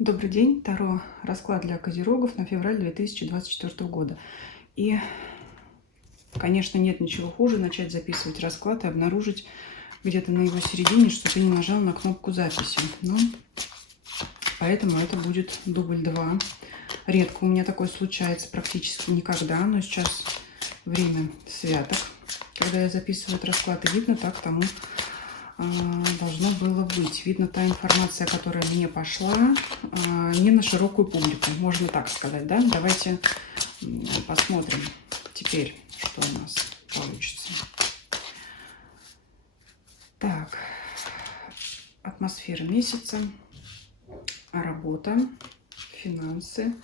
Добрый день, Таро. Расклад для козерогов на февраль 2024 года. И, конечно, нет ничего хуже начать записывать расклад и обнаружить где-то на его середине, что ты не нажал на кнопку записи. Но поэтому это будет дубль 2. Редко у меня такое случается, практически никогда, но сейчас время святок, когда я записываю этот расклад, и видно, так тому должно было быть. Видно, та информация, которая мне пошла, не на широкую публику, можно так сказать, да? Давайте посмотрим теперь, что у нас получится. Так, атмосфера месяца, работа, финансы,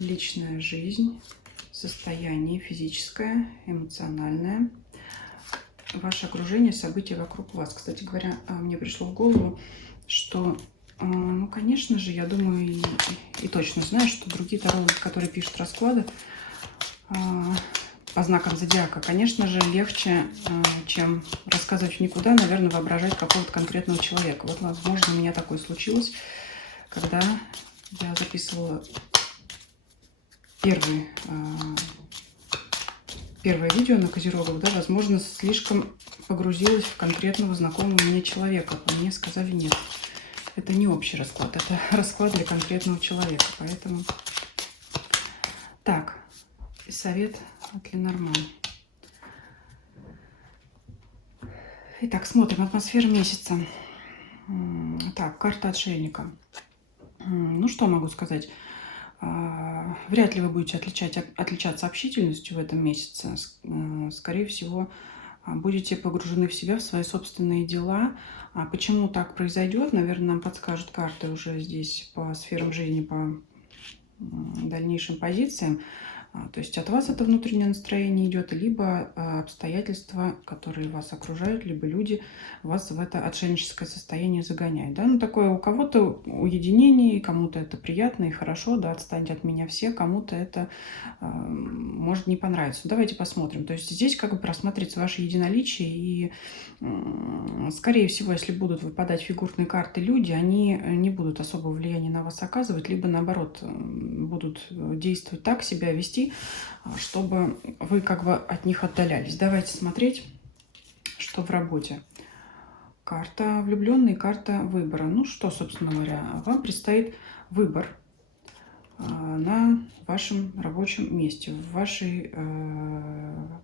личная жизнь, состояние физическое, эмоциональное, ваше окружение, события вокруг вас. Кстати говоря, мне пришло в голову, что, ну, конечно же, я думаю и точно знаю, что другие тарологи, которые пишут расклады по знакам зодиака, конечно же, легче, чем рассказывать в никуда, наверное, воображать какого-то конкретного человека. Вот, возможно, у меня такое случилось, когда я записывала первое видео на козерогов, да, возможно, слишком погрузилась в конкретного знакомого мне человека. Мне сказали нет. Это не общий расклад, это расклад для конкретного человека. Поэтому так, совет от Ленорман. Итак, смотрим атмосферу месяца. Так, карта отшельника. Ну, что могу сказать? Вряд ли вы будете отличаться общительностью в этом месяце. Скорее всего, будете погружены в себя, в свои собственные дела. Почему так произойдет, наверное, нам подскажут карты уже здесь по сферам жизни, по дальнейшим позициям. То есть от вас это внутреннее настроение идет, либо обстоятельства, которые вас окружают, либо люди вас в это отшельническое состояние загоняют. Да? Ну, такое у кого-то уединение, кому-то это приятно и хорошо, да, отстаньте от меня все, кому-то это может не понравиться. Давайте посмотрим. То есть здесь как бы просматривается ваше единоличие, и, скорее всего, если будут выпадать фигурные карты люди, они не будут особого влияния на вас оказывать, либо наоборот будут действовать так, себя вести, чтобы вы как бы от них отдалялись. Давайте смотреть, что в работе. Карта влюбленный, карта выбора. Ну что, собственно говоря, вам предстоит выбор на вашем рабочем месте, в вашей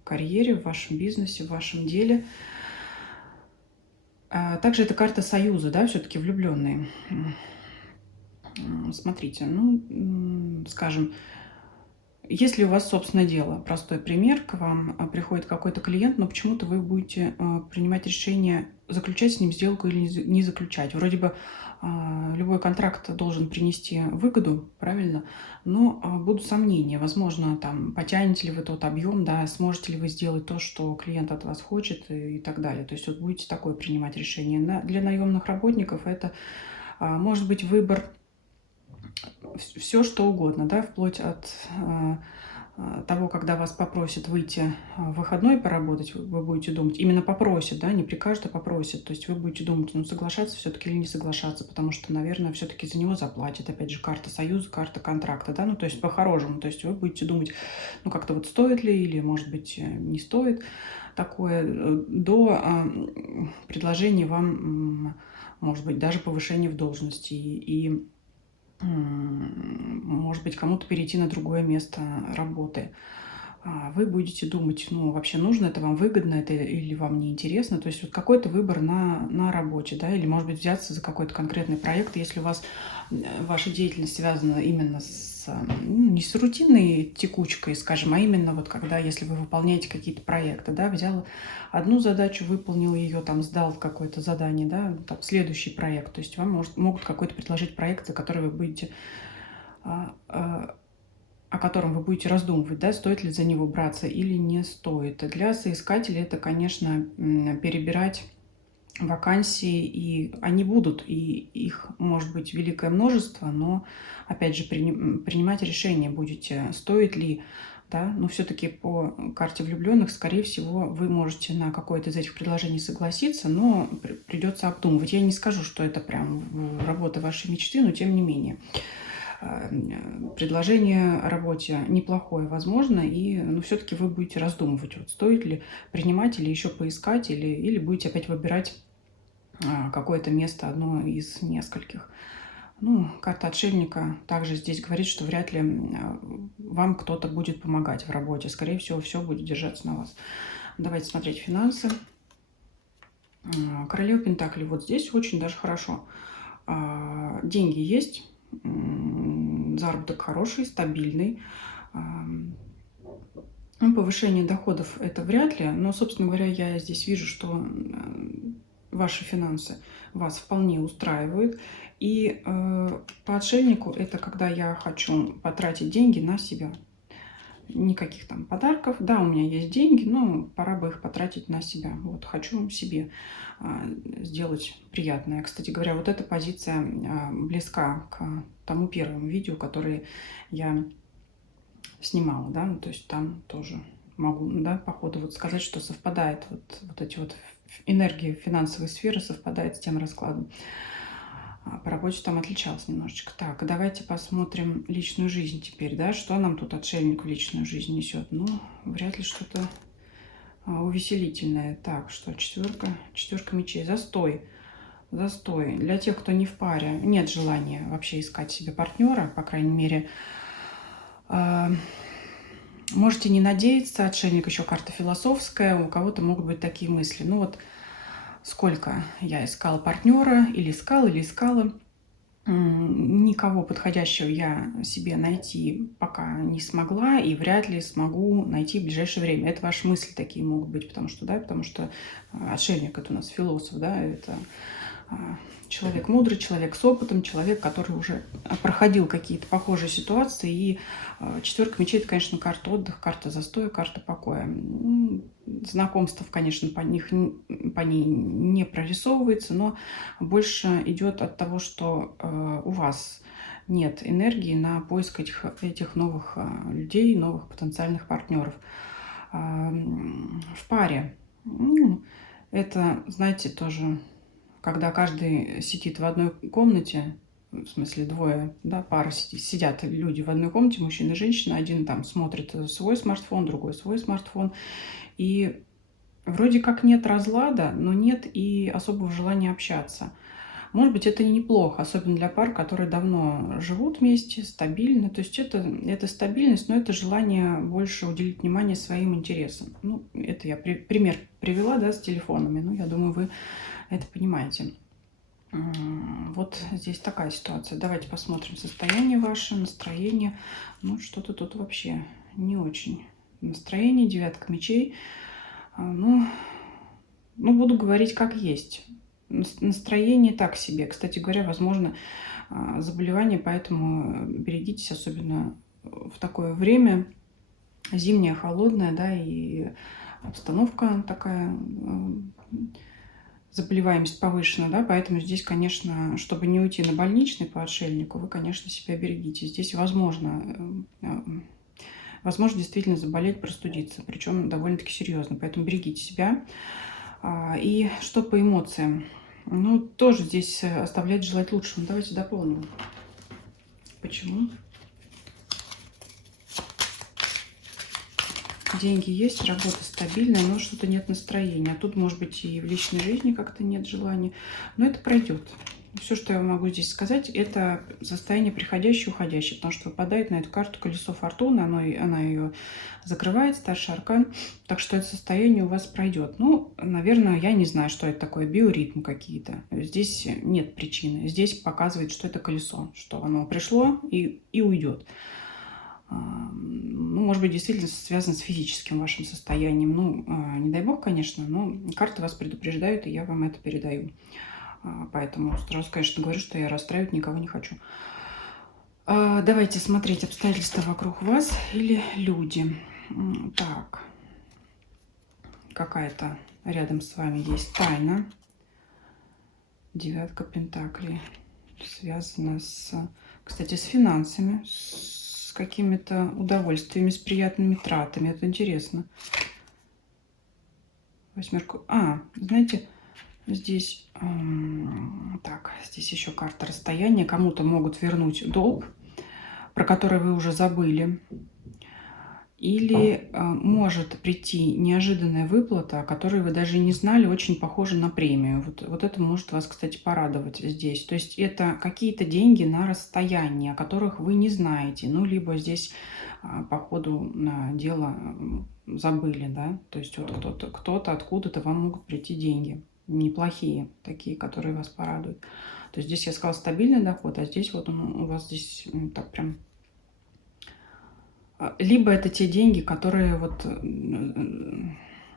карьере, в вашем бизнесе, в вашем деле. Также это карта союза, да, все-таки влюбленные. Смотрите, ну, скажем, если у вас собственное дело, простой пример, к вам приходит какой-то клиент, но почему-то вы будете принимать решение, заключать с ним сделку или не заключать. Вроде бы любой контракт должен принести выгоду, правильно, но будут сомнения. Возможно, там, потянете ли вы тот объем, да, сможете ли вы сделать то, что клиент от вас хочет и так далее. То есть вот будете такое принимать решение. Для наемных работников это может быть выбор все что угодно, да, вплоть от того, когда вас попросят выйти в выходной поработать, вы будете думать, именно попросят, да, не прикажут, а попросят. То есть вы будете думать, ну, соглашаться все-таки или не соглашаться, потому что, наверное, все-таки за него заплатят. Опять же, карта союза, карта контракта, да, ну, то есть по-хорошему. То есть вы будете думать, ну, как-то вот стоит ли или, может быть, не стоит такое до предложения вам, может быть, даже повышения в должности и может быть, кому-то перейти на другое место работы. Вы будете думать, ну, вообще нужно это, вам выгодно это или вам не интересно. То есть вот какой-то выбор на работе, да, или, может быть, взяться за какой-то конкретный проект, если у вас ваша деятельность связана именно ну, не с рутинной текучкой, скажем, а именно вот когда, если вы выполняете какие-то проекты, да, взял одну задачу, выполнил ее, там, сдал какое-то задание, да, там, следующий проект. То есть вам могут какой-то предложить проект, за который вы будете о котором вы будете раздумывать, да, стоит ли за него браться или не стоит. Для соискателей это, конечно, перебирать вакансии, и они будут, и их может быть великое множество, но, опять же, принимать решение будете, стоит ли да, но все-таки по карте влюбленных, скорее всего, вы можете на какое-то из этих предложений согласиться, но придется обдумывать. Я не скажу, что это прям работа вашей мечты, но тем не менее. Предложение о работе неплохое, возможно, и все-таки вы будете раздумывать, вот стоит ли принимать или еще поискать, или будете опять выбирать какое-то место, одно из нескольких. Ну, карта отшельника также здесь говорит, что вряд ли вам кто-то будет помогать в работе. Скорее всего, все будет держаться на вас. Давайте смотреть финансы. Королева Пентаклей вот здесь очень даже хорошо. Деньги есть, заработок хороший, стабильный. Повышение доходов это вряд ли, но, собственно говоря, я здесь вижу, что ваши финансы вас вполне устраивают. И по отшельнику это когда я хочу потратить деньги на себя. Никаких там подарков. Да, у меня есть деньги, но пора бы их потратить на себя. Вот хочу себе сделать приятное. Кстати говоря, вот эта позиция близка к тому первому видео, которое я снимала, да, то есть там тоже могу, да, по ходу вот сказать, что совпадает вот эти вот энергии финансовой сферы совпадает с тем раскладом. По работе там отличалась немножечко. Так, давайте посмотрим личную жизнь теперь, да, что нам тут отшельник в личную жизнь несет. Ну, вряд ли что-то увеселительное. Так, что четверка мечей, застой. Для тех, кто не в паре, нет желания вообще искать себе партнера, по крайней мере. Можете не надеяться, отшельник еще карта философская, у кого-то могут быть такие мысли. Ну вот сколько я искала партнера, или искала, никого подходящего я себе найти пока не смогла и вряд ли смогу найти в ближайшее время. Это ваши мысли такие могут быть, потому что отшельник это у нас философ, да, это человек мудрый, человек с опытом, человек, который уже проходил какие-то похожие ситуации. И четверка мечей, это, конечно, карта отдыха, карта застоя, карта покоя. Знакомств, конечно, по ней не прорисовывается, но больше идет от того, что у вас нет энергии на поиск этих новых людей, новых потенциальных партнеров. В паре. Это, знаете, тоже... Когда каждый сидит в одной комнате, в смысле двое, да, пара сидят люди в одной комнате, мужчина и женщина, один там смотрит свой смартфон, другой свой смартфон, и вроде как нет разлада, но нет и особого желания общаться. Может быть, это неплохо, особенно для пар, которые давно живут вместе, стабильно. То есть это стабильность, но это желание больше уделить внимание своим интересам. Ну, это я пример привела, да, с телефонами. Ну, я думаю, вы это понимаете. Вот здесь такая ситуация. Давайте посмотрим состояние ваше, настроение. Ну, что-то тут вообще не очень. Настроение, девятка мечей. Ну, буду говорить как есть. Настроение так себе. Кстати говоря, возможно, заболевание, поэтому берегитесь, особенно в такое время. Зимнее, холодное, да, и обстановка такая, заболеваемость повышена, да, поэтому здесь, конечно, чтобы не уйти на больничный по отшельнику, вы, конечно, себя берегите. Здесь возможно действительно заболеть, простудиться, причем довольно-таки серьезно, поэтому берегите себя. И что по эмоциям? Ну, тоже здесь оставляет желать лучшего. Давайте дополним. Почему? Деньги есть, работа стабильная, но что-то нет настроения. А тут, может быть, и в личной жизни как-то нет желания. Но это пройдет. Все, что я могу здесь сказать, это состояние приходящее и уходящее, потому что выпадает на эту карту колесо фортуны, она ее закрывает, старший аркан, так что это состояние у вас пройдет. Ну, наверное, я не знаю, что это такое, биоритм какие-то. Здесь нет причины. Здесь показывает, что это колесо, что оно пришло и уйдет. Ну, может быть, действительно связано с физическим вашим состоянием. Ну, не дай бог, конечно, но карты вас предупреждают, и я вам это передаю. Поэтому сразу, конечно, говорю, что я расстраивать никого не хочу. Давайте смотреть обстоятельства вокруг вас или люди. Так. Какая-то рядом с вами есть тайна. Девятка пентаклей. Связана кстати, с финансами, с какими-то удовольствиями, с приятными тратами. Это интересно. Восьмерку. Знаете, здесь... так, здесь еще карта расстояния. Кому-то могут вернуть долг, про который вы уже забыли. Или может прийти неожиданная выплата, о которой вы даже не знали, очень похожа на премию. Вот это может вас, кстати, порадовать здесь. То есть это какие-то деньги на расстоянии, о которых вы не знаете. Ну, либо здесь по ходу дела забыли, да. То есть вот кто-то откуда-то вам могут прийти деньги. Неплохие, такие, которые вас порадуют. То есть здесь я сказала стабильный доход, а здесь вот он у вас здесь так прям... Либо это те деньги, которые вот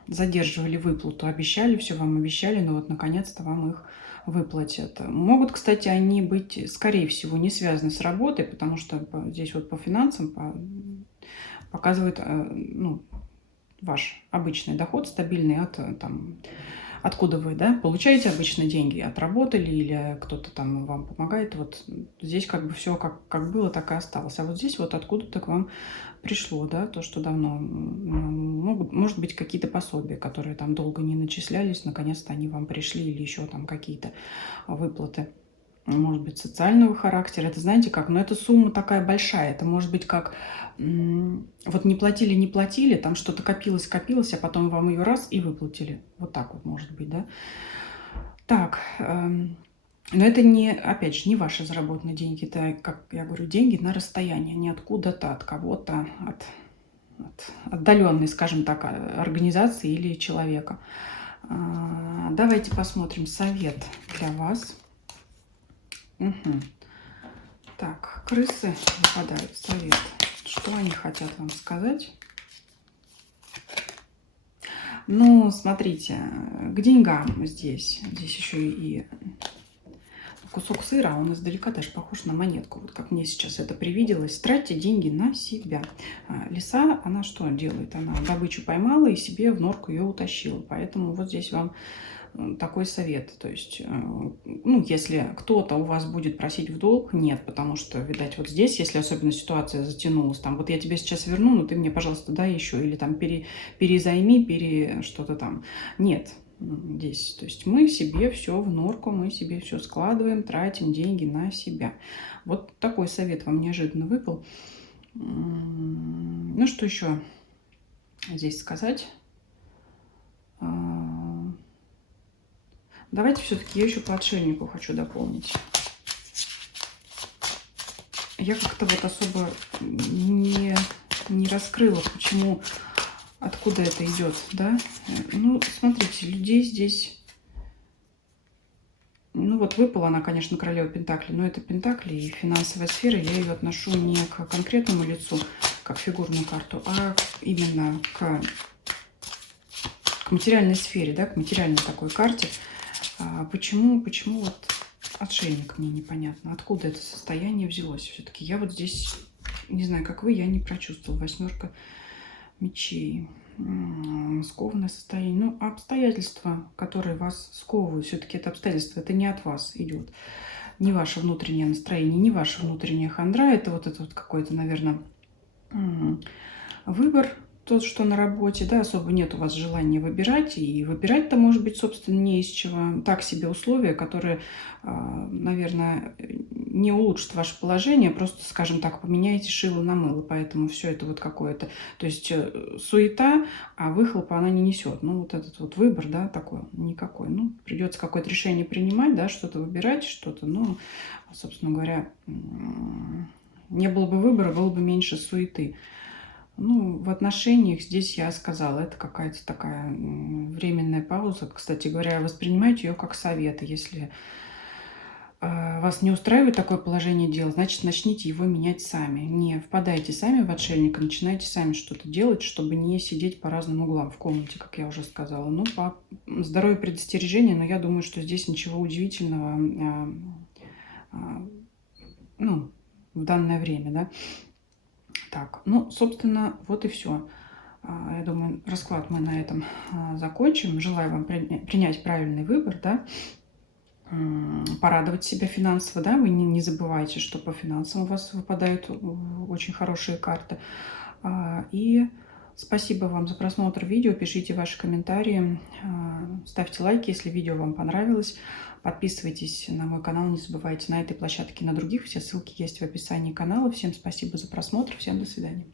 задерживали выплату, обещали, все вам обещали, но вот наконец-то вам их выплатят. Могут, кстати, они быть, скорее всего, не связаны с работой, потому что здесь вот по финансам показывает ну, ваш обычный доход, стабильный от там... Откуда вы, да, получаете обычно деньги? Отработали или кто-то там вам помогает? Вот здесь как бы все как было, так и осталось. А вот здесь вот откуда-то к вам пришло, да, то, что давно. Может быть, какие-то пособия, которые там долго не начислялись, наконец-то они вам пришли, или еще там какие-то выплаты. Может быть, социального характера. Это знаете как? Но эта сумма такая большая. Это может быть как вот не платили, там что-то копилось, а потом вам ее раз и выплатили. Вот так вот может быть, да? Так, но это не, опять же, не ваши заработанные деньги. Это, как я говорю, деньги на расстоянии, не откуда-то, от кого-то, от отдаленной, скажем так, организации или человека. Давайте посмотрим совет для вас. Угу. Так, крысы выпадают. Совет. Что они хотят вам сказать? Ну, смотрите, к деньгам здесь. Здесь еще и кусок сыра, он издалека даже похож на монетку. Вот как мне сейчас это привиделось. Тратьте деньги на себя. Лиса, она что делает? Она добычу поймала и себе в норку ее утащила. Поэтому вот здесь вам такой совет. То есть, ну, если кто-то у вас будет просить в долг, нет, потому что, видать, вот здесь, если особенно ситуация затянулась, там, вот я тебе сейчас верну, но ты мне, пожалуйста, дай еще, или там перезайми, что-то там. Нет, здесь, то есть мы себе все в норку, мы себе все складываем, тратим деньги на себя. Вот такой совет вам неожиданно выпал. Ну, что еще здесь сказать? Давайте все-таки я еще по отшельнику хочу дополнить. Я как-то вот особо не раскрыла, почему, откуда это идет, да? Ну, смотрите, людей здесь... Ну, вот выпала она, конечно, королева Пентаклей, но это Пентакли и финансовая сфера. Я ее отношу не к конкретному лицу, как фигурную карту, а именно к материальной сфере, да, к материальной такой карте. Почему вот отшельник, мне непонятно, откуда это состояние взялось все-таки. Я вот здесь, не знаю, как вы, я не прочувствовала. Восьмерка мечей, скованное состояние. Ну, обстоятельства, которые вас сковывают, все-таки это обстоятельства, это не от вас идет. Не ваше внутреннее настроение, не ваша внутренняя хандра, это вот какой-то, наверное, выбор. То, что на работе, да, особо нет у вас желания выбирать, и выбирать-то, может быть, собственно, не из чего. Так себе условия, которые, наверное, не улучшат ваше положение, просто, скажем так, поменяете шило на мыло, поэтому все это вот какое-то, то есть суета, а выхлопа она не несет. Ну, вот этот вот выбор, да, такой никакой. Ну, придется какое-то решение принимать, да, что-то выбирать, что-то, ну, собственно говоря, не было бы выбора, было бы меньше суеты. Ну, в отношениях здесь я сказала, это какая-то такая временная пауза. Кстати говоря, воспринимайте ее как совет. Если вас не устраивает такое положение дел, значит, начните его менять сами. Не впадайте сами в отшельника, начинайте сами что-то делать, чтобы не сидеть по разным углам в комнате, как я уже сказала. Ну, по здоровью предостережения, но я думаю, что здесь ничего удивительного, ну, в данное время, да. Так, ну, собственно, вот и все. Я думаю, расклад мы на этом закончим. Желаю вам принять правильный выбор, да. порадовать себя финансово, да, вы не забывайте, что по финансам у вас выпадают очень хорошие карты. И спасибо вам за просмотр видео, пишите ваши комментарии, ставьте лайки, если видео вам понравилось, подписывайтесь на мой канал, не забывайте на этой площадке, на других, все ссылки есть в описании канала. Всем спасибо за просмотр, всем до свидания.